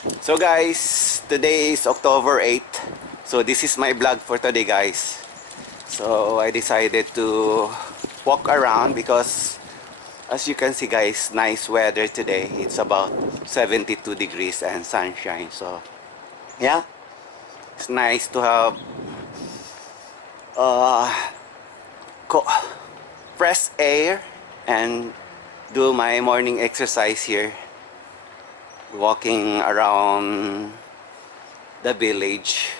So guys, today is October 8th. So this is my vlog for today, guys. So I decided to walk around because as you can see, guys, nice weather today. It's about 72 degrees and sunshine. So yeah, it's nice to have uh, fresh air and do my morning exercise here, walking around the village.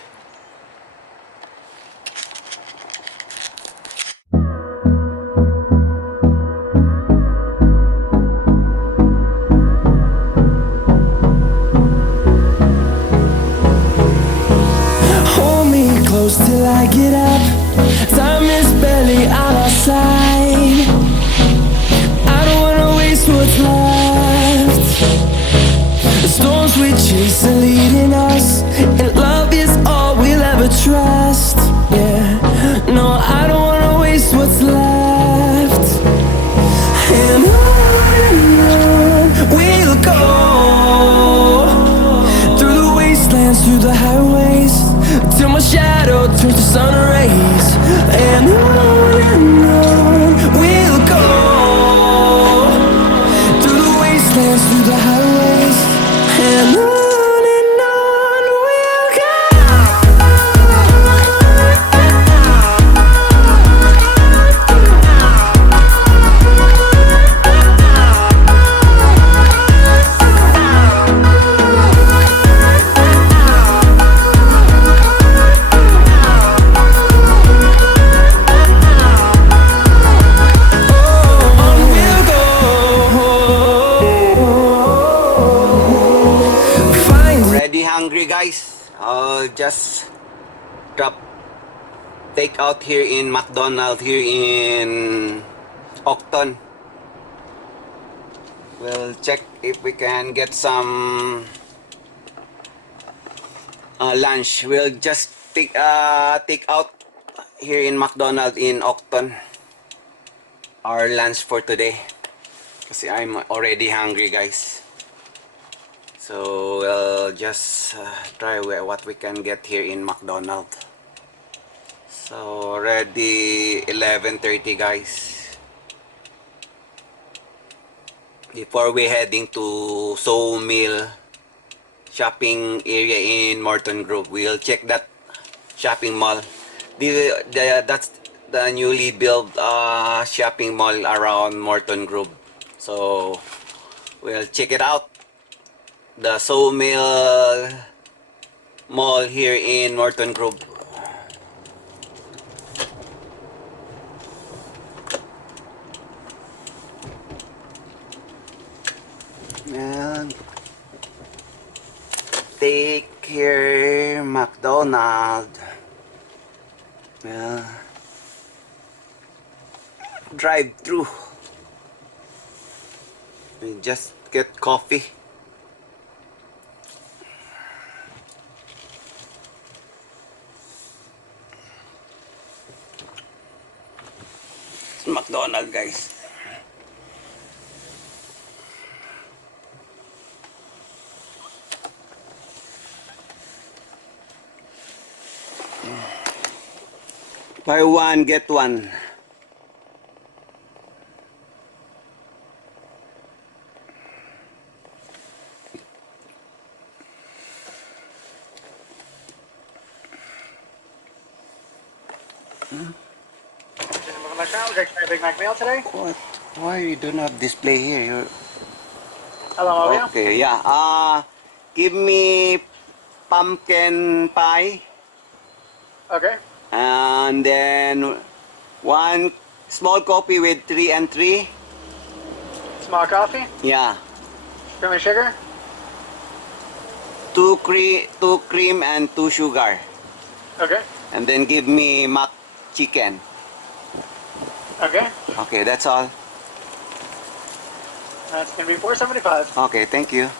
Hold me close till I get up. Time is barely on our side. I don't wanna waste what's left. The storms we chase are leading us, and love is all we'll ever trust. Yeah, no, I don't wanna waste what's left. And on we'll go, through the wastelands, through the highways, till my shadow turns to sun rays. And on we'll go, through the wastelands, through the highways, and on we'll go. Already hungry, guys. I'll just drop take out here in McDonald here in Octon. We'll check if we can get some lunch. We'll just take out here in McDonald in Octon our lunch for today. Kasi I'm already hungry, guys. So we'll just try what we can get here in McDonald. So already 11:30, guys. Before we heading to Sawmill shopping area in Morton Grove, we'll check that shopping mall. That's the newly built shopping mall around Morton Grove. So we'll check it out. The Sawmill Mall here in Morton Grove. And take here McDonald. Well, drive through. We just get coffee. McDonald, guys. Buy one, get one. McDonald, would you like a Big Mac meal today? What? Why you do not display here? You're... How long are you? Okay, yeah. Give me pumpkin pie. Okay. And then one small coffee with 3 and 3. Small coffee? Yeah. Cream and sugar? Two cream and 2 sugar. Okay. And then give me mac chicken. Okay. Okay, that's all. That's gonna be $4.75. Okay, thank you.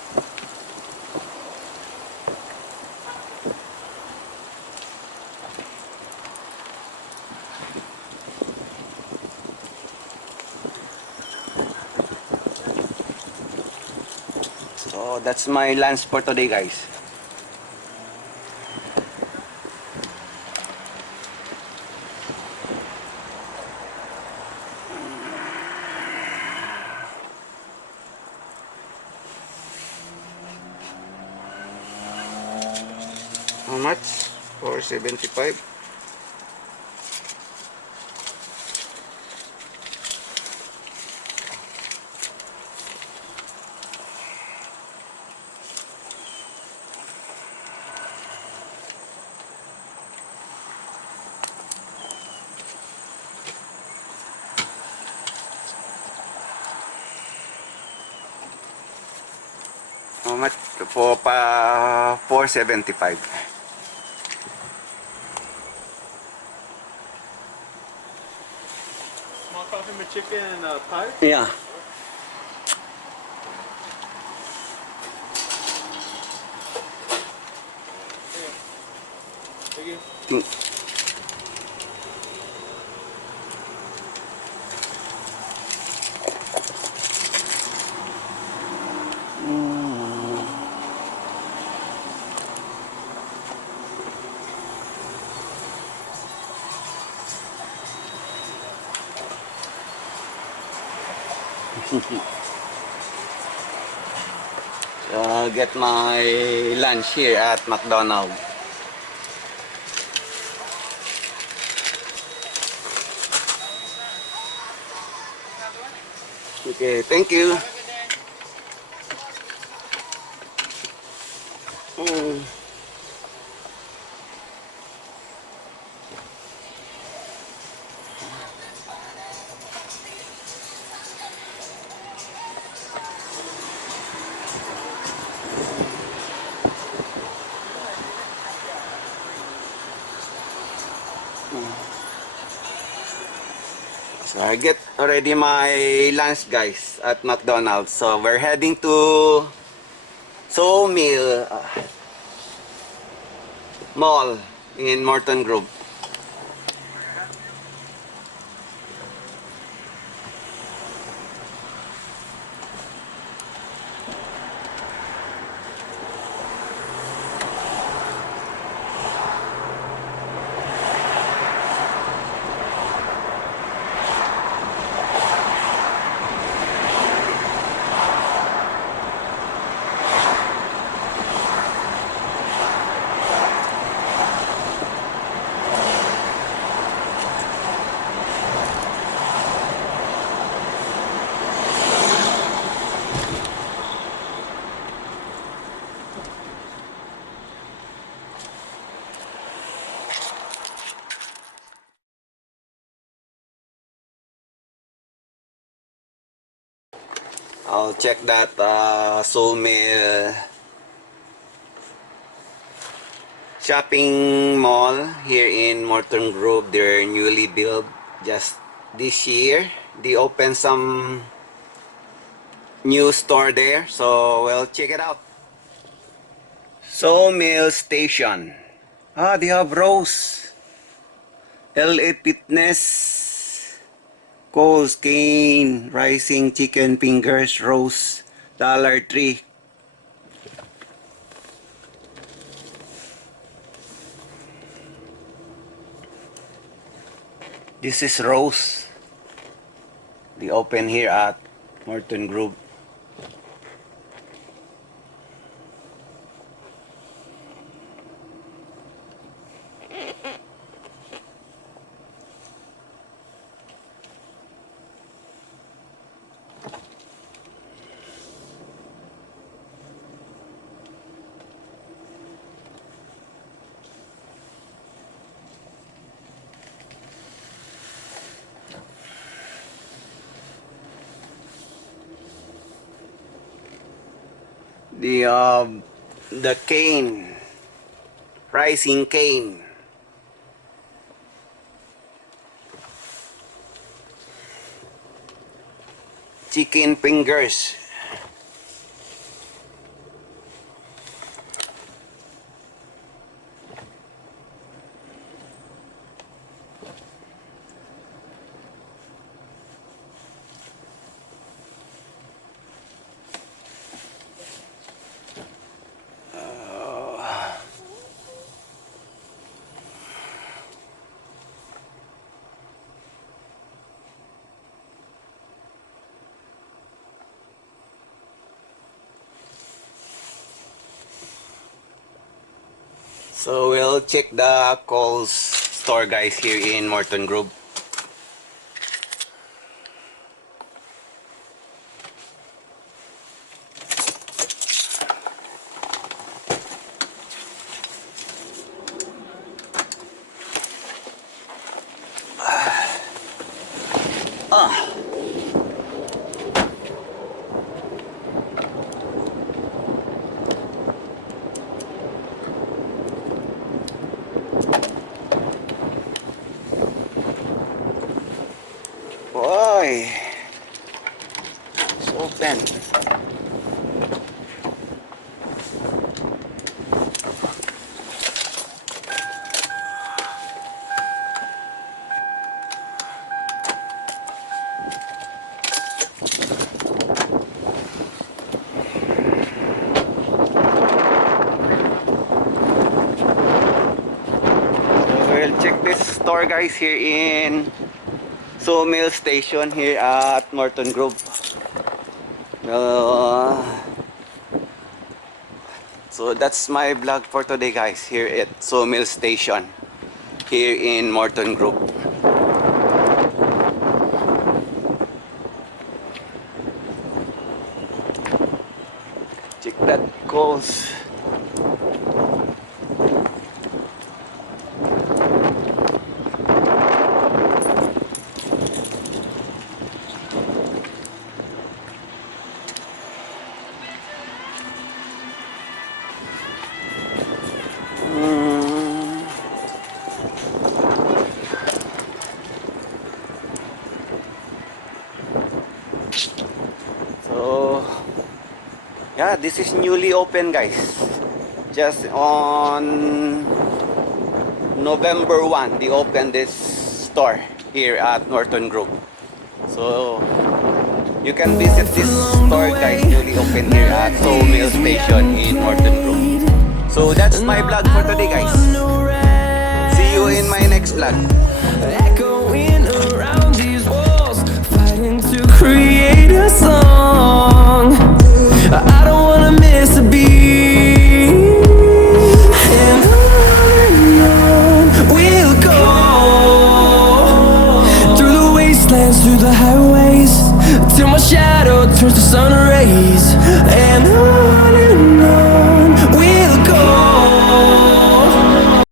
So that's my lunch for today, guys. How much? 475. How much? For 475. Small coffee with chicken and pie? Yeah. Thank you. Get my lunch here at McDonald. Okay, thank you. Mm. So I get already my lunch, guys, at McDonald's. So we're heading to Sawmill Mall in Morton Grove. I'll check that Sawmill shopping mall here in Morton Grove. They're newly built just this year. They opened some new store there, so we'll check it out. Sawmill Station. Ah, they have Rose, LA Fitness, Coles, Cane, Rising Chicken Fingers, Rose, Dollar Tree. This is Rose. They open here at Morton Grove. The cane, Rising Cane. Chicken fingers. So we'll check the Coles store guys here in Morton Grove. Boy, it's open. So we'll check this store guys here in Sawmill station here at Morton Grove. So that's my vlog for today guys here at Sawmill station here in Morton Grove. Check that Coles. So yeah, this is newly open guys. Just on November 1 they opened this store here at Morton Grove. So you can visit this store guys, newly open here at Sawmill station in Morton Grove. So that's my vlog for today guys. See you in my next vlog. Echoing around these walls, fighting to create a song. I don't wanna miss a beat.